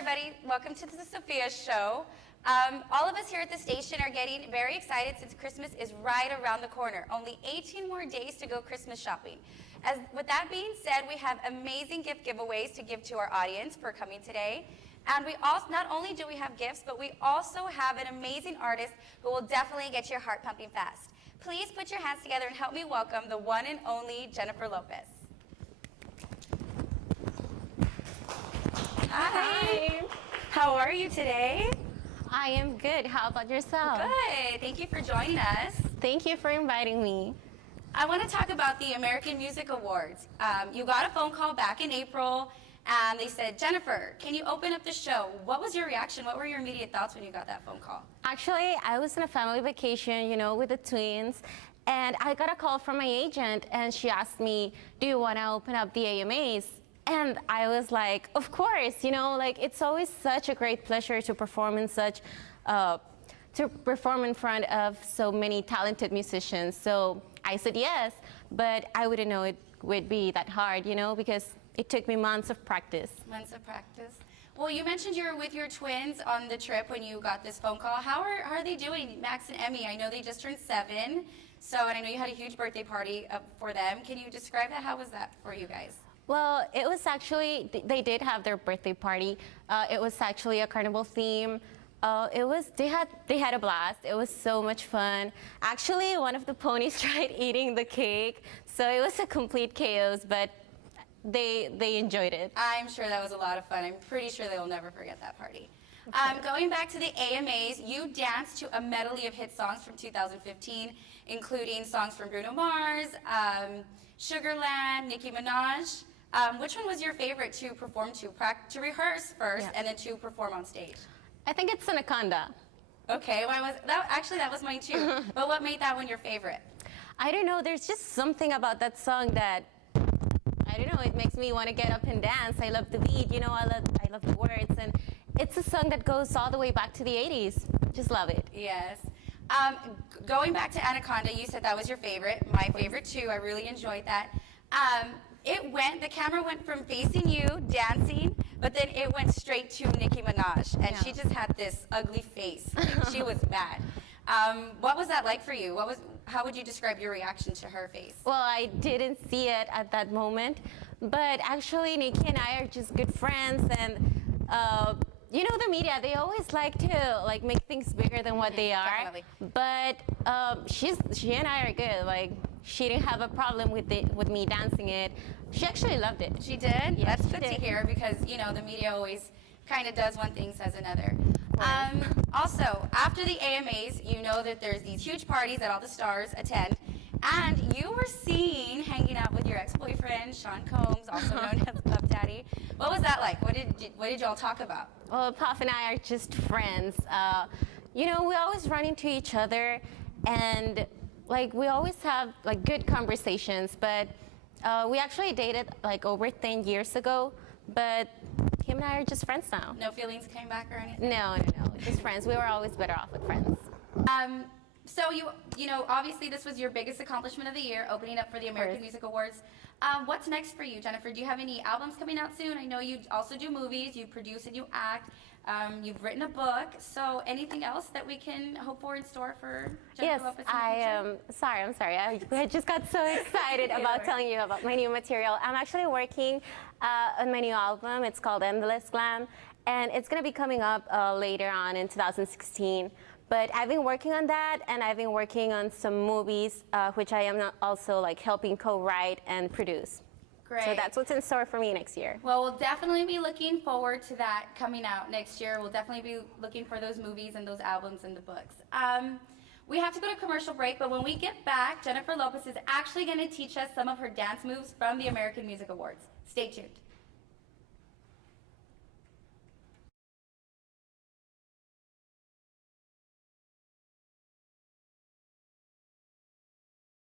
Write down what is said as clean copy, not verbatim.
everybody. Welcome to the Sophia Show. All of us here at the station are getting very excited since Christmas is right around the corner. Only 18 more days to go Christmas shopping. With that being said, we have amazing gift giveaways to give to our audience for coming today. And we also, not only do we have gifts, but we also have an amazing artist who will definitely get your heart pumping fast. Please put your hands together and help me welcome the one and only Jennifer Lopez. Hi. How are you today? I am good. How about yourself? Good. Thank you for joining us. Thank you for inviting me. I want to talk about the American Music Awards. You got a phone call back in April, and they said, Jennifer, can you open up the show? What was your reaction? What were your immediate thoughts when you got that phone call? Actually, I was on a family vacation, with the twins, and I got a call from my agent, and she asked me, do you want to open up the AMAs? And I was like, of course, it's always such a great pleasure to perform in front of so many talented musicians. So I said yes, but I wouldn't know it would be that hard, because it took me months of practice. Months of practice. Well, you mentioned you were with your twins on the trip when you got this phone call. How are they doing, Max and Emmy? I know they just turned 7, and I know you had a huge birthday party for them. Can you describe that? How was that for you guys? Well, it was actually, they did have their birthday party. It was actually a carnival theme. They had a blast. It was so much fun. Actually, one of the ponies tried eating the cake, so it was a complete chaos, but they enjoyed it. I'm sure that was a lot of fun. I'm pretty sure they will never forget that party. Going back to the AMAs, you danced to a medley of hit songs from 2015, including songs from Bruno Mars, Sugarland, Nicki Minaj. Which one was your favorite to perform to rehearse first, and then to perform on stage? I think it's Anaconda. Okay, that was mine too. But what made that one your favorite? I don't know. There's just something about that song that, I don't know, it makes me want to get up and dance. I love the beat, I love the words, and it's a song that goes all the way back to the 80s. Just love it. Yes. Going back to Anaconda, you said that was your favorite. My favorite too. I really enjoyed that. The camera went from facing you, dancing, but then it went straight to Nicki Minaj, and she just had this ugly face. She was mad. What was that like for you? How would you describe your reaction to her face? Well, I didn't see it at that moment, but actually Nicki and I are just good friends, and the media, they always like to make things bigger than what they are. Definitely. But she and I are good. She didn't have a problem with me dancing it. She actually loved it. She did? Yes, That's good to hear, because the media always kind of does one thing, says another. Also, after the AMAs, you know that there's these huge parties that all the stars attend, and you were seen hanging out with your ex-boyfriend, Sean Combs, also known as Puff Daddy. What was that like? What did y'all talk about? Well, Puff and I are just friends. We always run into each other, and we always have good conversations, but we actually dated over 10 years ago, but him and I are just friends now. No feelings came back or anything? No, just friends. We were always better off with friends. So obviously this was your biggest accomplishment of the year, opening up for the American Music Awards. What's next for you, Jennifer? Do you have any albums coming out soon? I know you also do movies, you produce and you act. You've written a book, so anything else that we can hope for in store for Jennifer Lopez in the future? I'm sorry. I just got so excited about telling you about my new material. I'm actually working on my new album. It's called Endless Glam, and it's going to be coming up later on in 2016. But I've been working on that, and I've been working on some movies, which I am also helping co-write and produce. Great. So that's what's in store for me next year. Well, we'll definitely be looking forward to that coming out next year. We'll definitely be looking for those movies and those albums and the books. We have to go to commercial break, but when we get back, Jennifer Lopez is actually going to teach us some of her dance moves from the American Music Awards. Stay tuned.